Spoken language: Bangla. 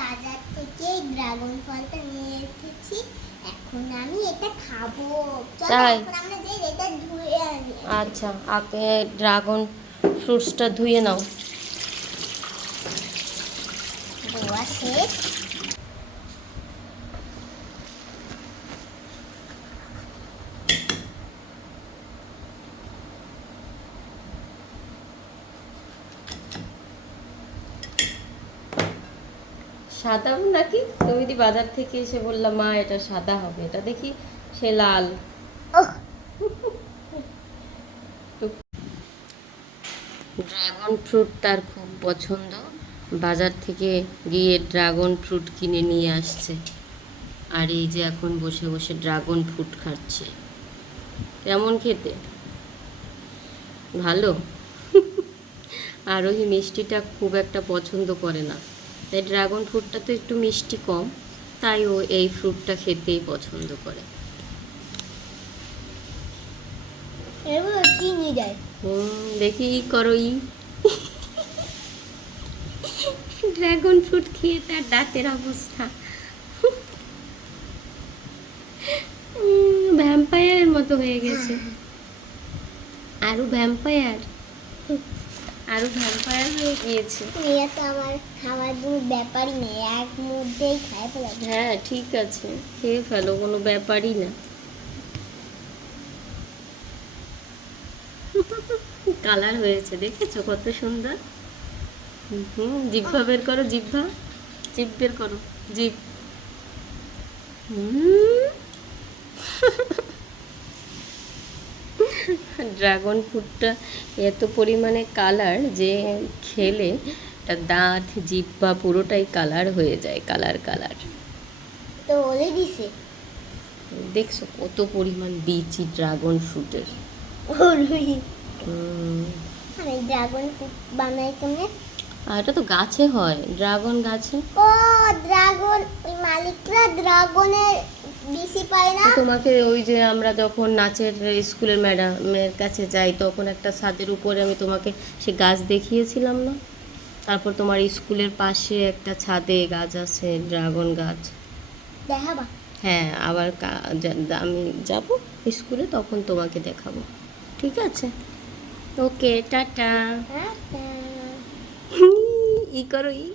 বাজার থেকে ড্রাগন ফলটা নিয়ে এসেছি। এখন আমি এটা খাবো। চলো তাই? এখন আমরা যে এটা ধুয়ে আনি। আচ্ছা, আগে ড্রাগন ফ্রুটসটা ধুয়ে নাও। ধোয়া শেষ। সাদা নাকি? তুমি দি বাজার থেকে এসে বললাম মা এটা সাদা হবে, এটা দেখি সে লাল। ওহ, ড্রাগন ফ্রুট তার খুব পছন্দ, বাজার থেকে গিয়ে ড্রাগন ফ্রুট কিনে নিয়ে আসছে। আর এই যে এখন বসে বসে ড্রাগন ফ্রুট খাচ্ছে। কেমন খেতে? ভালো? আর ওই মিষ্টিটা খুব একটা পছন্দ করে না, তাই ড্রাগন ফ্রুটটা তো একটু মিষ্টি কম, তাই ও এই ফ্রুটটা খেতেই পছন্দ করে। এবার চিনি দেয়। দেখি ই করো ই। ড্রাগন ফ্রুট খেয়ে তার দাঁতের অবস্থা ভ্যাম্পায়ারের মতো হয়ে গেছে। আরো ভ্যাম্পায়ার, আরো ভ্যাম্পায়ার হয়ে গিয়েছে। মেয়ে তো আমার খাওয়ার কোনো ব্যাপারই নেই, এক মধ্যেই খাই ফেলাম। হ্যাঁ ঠিক আছে, খেয়ে ফেলো, কোনো ব্যাপারই না। কালার হয়েছে দেখেছো কত সুন্দর। জিভা বের করো, জিভা, জিভ বের করো, জিভ। ড্রাগন ফ্রুটটা এত পরিমাণে কালার যে খেলে তার দাঁত জিভা পুরোটাই কালার হয়ে যায়, কালার কালার। তো বলে দিছে দেখছো কত পরিমাণ বীজ ড্রাগন ফ্রুটের। আমি ড্রাগন ফ্রুট বানাই কেমনে? আর এটা তো গাছে হয়, ড্রাগন গাছে। ও ড্রাগন, ওই মালিকরা ড্রাগনের বেশি পায় না। তো তোমাকে ওই যে আমরা যখন নাচের স্কুলের ম্যাডামের কাছে যাই তখন একটা ছাদের উপরে আমি তোমাকে সে গাছ দেখিয়েছিলাম না? তারপর তোমার স্কুলের পাশে একটা ছাদে গাছ আছে, ড্রাগন গাছ। দেখাবা? হ্যাঁ, আবার আমি যাব স্কুলে তখন তোমাকে দেখাবো। ঠিক আছে, ওকে, টাটা। আচ্ছা। ই করো ই।